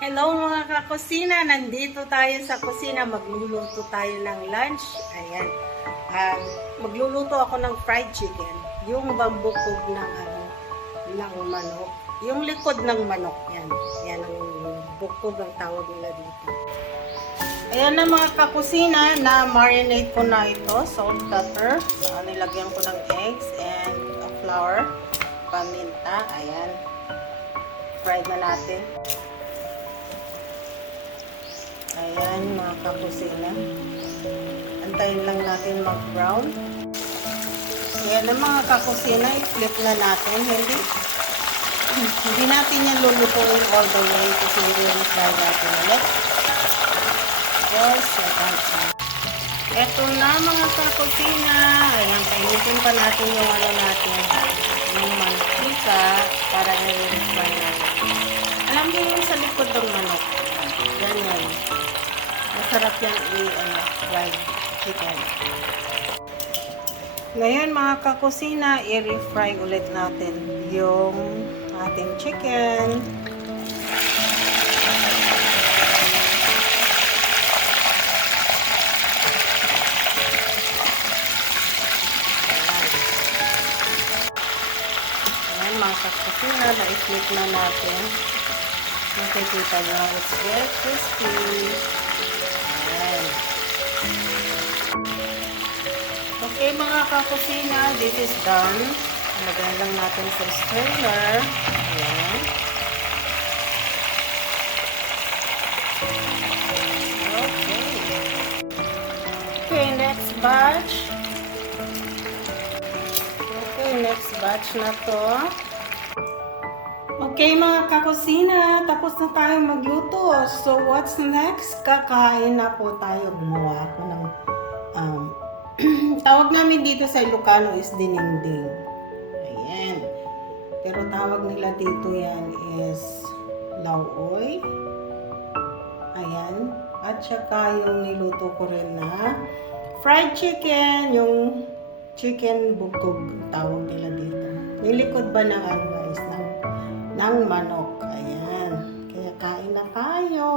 Hello mga kakusina, nandito tayo sa kusina, magluluto tayo ng lunch. Ayan, magluluto ako ng fried chicken, yung bambukog ng manok, yung likod ng manok, yan ang bukog ang tawag nila dito. Ayan na mga kakusina, na marinate ko na ito, salt, pepper, nilagyan ko ng eggs and flour, paminta, ayan, fried na natin. Ayan mga kakusina. Antayin lang natin mag-brown. Ayan na mga kakusina, i-flip na natin. Hindi natin yan lulutuin all the way kasi hindi yung fry natin ulit. Just eto na mga kakusina. Ayan, painitin pa natin yung yung mantika para i-fry natin. Alam niyo yung sa likod ng manok. Ganyan. Masarap yan fried chicken. Ngayon mga kakusina, i-refry ulit natin yung ating chicken. Ayan mga kakusina, na-flip na natin. Makikita nyo, it's very crispy. Ayan. Okay mga kakusina, this is done. Lagyan lang natin sa strainer. Ayan. Okay, next batch. Okay, next batch na to. Okay mga kakusina, tapos na tayo magluto. So what's next? Kakain na po tayo. Gumawa ako ng tawag namin dito sa Ilocano is dinengdeng. Ayan. Pero tawag nila dito yan is lauoy. Ayan. At saka yung niluto ko rin na fried chicken, yung chicken bukog tawag nila dito. Nilikod ba ng guys, ng manok. Ayan. Kaya kain na tayo.